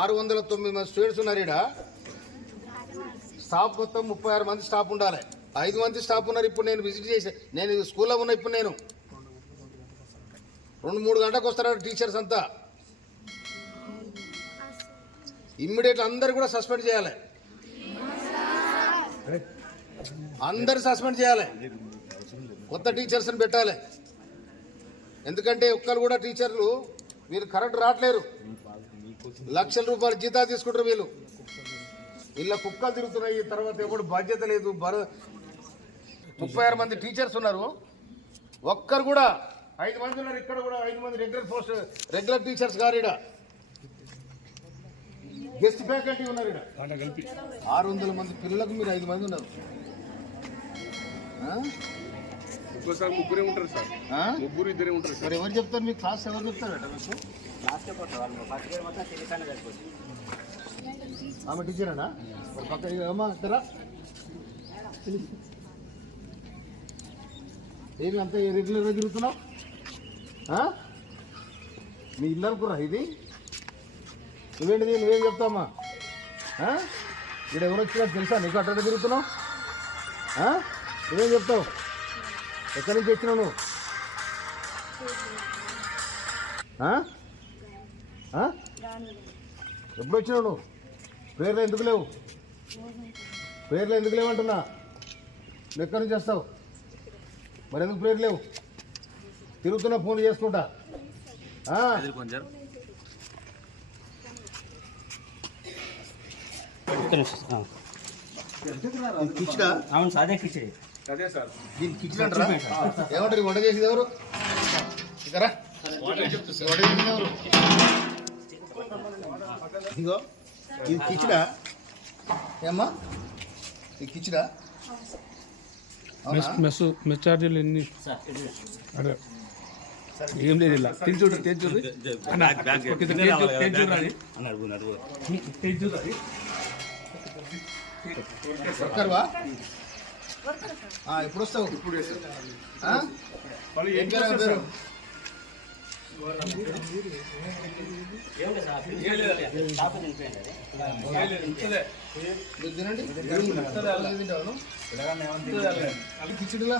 609 మంది స్టూడెంట్స్ ఉన్నారు ఇక్కడ. స్టాఫ్ మొత్తం 36 మంది స్టాఫ్ ఉండాలి. 5 మంది స్టాఫ్ ఉన్నారు. ఇప్పుడు నేను విజిట్ చేసి నేను స్కూల్లో ఉన్నా. ఇప్పుడు నేను 2-3 గంటలకు వస్తారు టీచర్స్ అంతా. ఇమ్మీడియట్ అందరు కూడా సస్పెండ్ చేయాలి. అందరు సస్పెండ్ చేయాలి. కొత్త టీచర్స్ని పెట్టాలి. ఎందుకంటే ఒక్కరు కూడా టీచర్లు వీళ్ళు కరెక్ట్ రావట్లేరు. లక్షల రూపాయలు జీతాలు తీసుకుంటారు వీళ్ళు. ఇలా కుక్కలు తిరుగుతున్నాయి. తర్వాత ఎవరు బాధ్యత లేదు. 36 మంది టీచర్స్ ఉన్నారు. ఒక్కరు కూడా 5 మంది ఉన్నారు. ఇక్కడ కూడా 5 మంది రెగ్యులర్ టీచర్స్ గారు. ఇక్కడ గెస్ట్ ఫ్యాకల్టీ ఉన్నారు. ఇక్కడ 600 మంది పిల్లలకు మీరు 5 మంది ఉన్నారు. ముగ్గురే ఉంటారు సార్. ముగ్గురు ఇద్దరే ఉంటారు సార్. ఎవరు చెప్తారు? మీ క్లాస్ ఎవరు చెప్తారు? ఆమె టీచరేనా? పక్క అమ్మా ఇద్దరా? ఏమి అంత రెగ్యులర్గా తిరుగుతున్నావు? మీ ఇల్లు అనుకురా ఇది? నువ్వేంటిది? నువ్వేం చెప్తావమ్మా? ఇక్కడ ఎవరు వచ్చినా తెలుసా నీకు? అట్లా తిరుగుతున్నావు? నువ్వేం చెప్తావు? ఎక్కడి నుంచి వచ్చినావు నువ్వు? ఎప్పుడు వచ్చినావు నువ్వు? పేర్లు ఎందుకు లేవు? పేర్లు ఎందుకు లేవంటున్నా? నువ్వు ఎక్కడి నుంచి వస్తావు? మరి ఎందుకు పేర్లు లేవు? తిరుగుతున్నా ఫోన్ చేసుకుంటా. కిచిడా? అవును సార్, అదే కిచిడి. అదే సార్. దీన్ని కిచిడి అంటారా? ఏమంటారు? వంట చేసేది ఎవరు? ఇకరా వంట చేసేది ఎవరు? ఇదిగో ఇది కిచిడా. ఏమ్మా ఇది కిచిడా? మెస్ ఛార్జీలు ఎన్ని? అదే ఏం లేదు. ఇలా తెచ్చుడు వర్కర్వా? ఎప్పుడు వస్తావు? ఇప్పుడు తినండి. కిచిడిలా